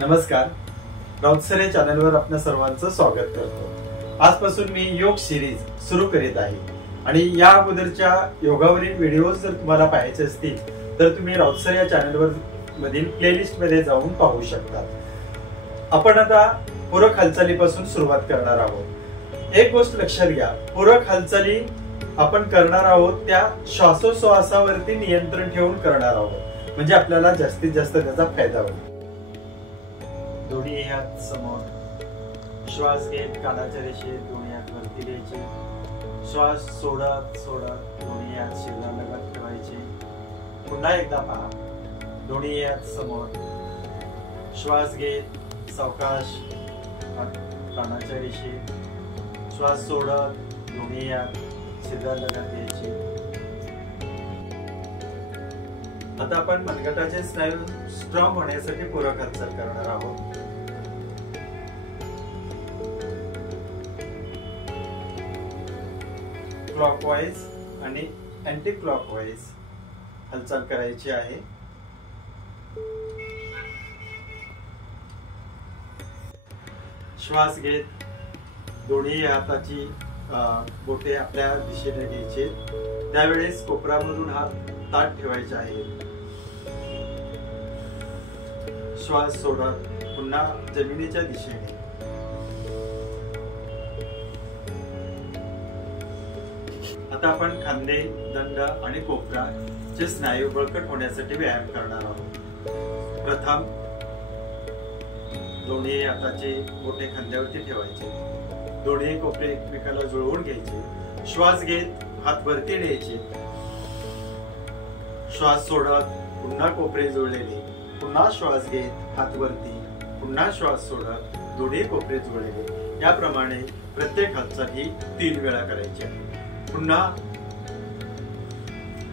नमस्कार, राऊतसर या चॅनलवर आपल्या सर्वांचं स्वागत करतो। आजपासून मी योग सिरीज सुरू करीत आहे आणि या अगोदरच्या योगावरील व्हिडिओज जर तुम्हाला पाहायचे असतील तर तुम्ही राऊतसर या चॅनलवर मधील प्लेलिस्ट मध्ये जाऊन पाहू शकता। आपण आता पूरक हालचालीपासून सुरुवात करणार आहोत। एक गोष्ट लक्षात घ्या, पूरक हालचाली आपण करणार आहोत त्या श्वासोश्वासावरती नियंत्रण ठेवून करणार आहोत, म्हणजे आपल्याला जास्तीत जास्त त्याचा फायदा होईल। दोन्ही हात समोर, श्वास घेत कानाच्या रेषेत दोन्ही हात वरती द्यायचे, श्वास सोडत सोडत दोन्ही हात शरीरालगत ठेवायचे। पुन्हा एकदा पहा, दोन्ही हात समोर, श्वास घेत सावकाश कानाच्या रेषेत, श्वास सोडत दोन्ही हात शरीरालगत द्यायचे। आता आपण मनगटाचे स्नायू स्ट्रॉंग होण्यासाठी पूरक हालचाल करणार आहोत। क्लॉकवाइज आणि अँटी क्लॉकवाइज हालचाल करायची आहे। श्वास घेत दोन्ही हाताची बोटे आपल्या दिशेने घ्यायचे, त्यावेळेस कोपरामधून हात ताठ ठेवायचे आहे। श्वास सोडत पुन्हा जमिनीच्या दिशेने। आता आपण खांदे, दंड आणि कोपरा चे स्नायू बळकट होण्यासाठी व्यायाम करणार आहोत। प्रथम दोन्ही हाताचे बोटे खांद्यावरती ठेवायचे, दोन्ही कोपरे एकमेकाला जुळवून घ्यायचे। श्वास घेत हात वरती न्यायचे, श्वास सोडत पुन्हा कोपरे जुळलेले, पुन्हा श्वास घेत हात वरती, पुन्हा श्वास सोडत दोन्ही कोपरे जुळलेले। याप्रमाणे प्रत्येक हालचाल ही 3 वेळा करायची आहे। पुन्हा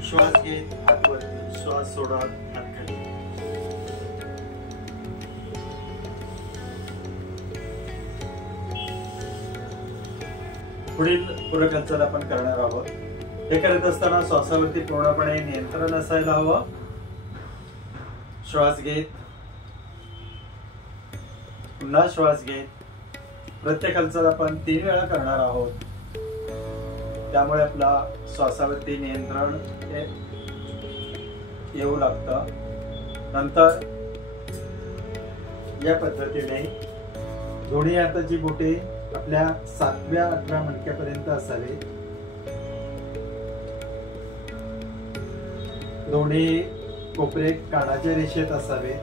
श्वास घेत हात वरती, श्वास सोडत हात खाली। पुढील पूरक हालचाल आपण करणार आहोत। हे करत असताना श्वासावरती पूर्णपणे नियंत्रण असायला हवं। श्वास घेत पुन्हा श्वास घेत, प्रत्येक हालचाल आपण 3 वेळा करणार आहोत, त्यामुळे आपला श्वासावरती नियंत्रण येऊ लागतं। नंतर या पद्धतीने दोन्ही हाताची बोटे आपल्या 7व्या 8व्या मणक्यापर्यंत असावे। दोन्ही कोपरे कानाच्या रेषेत असावे।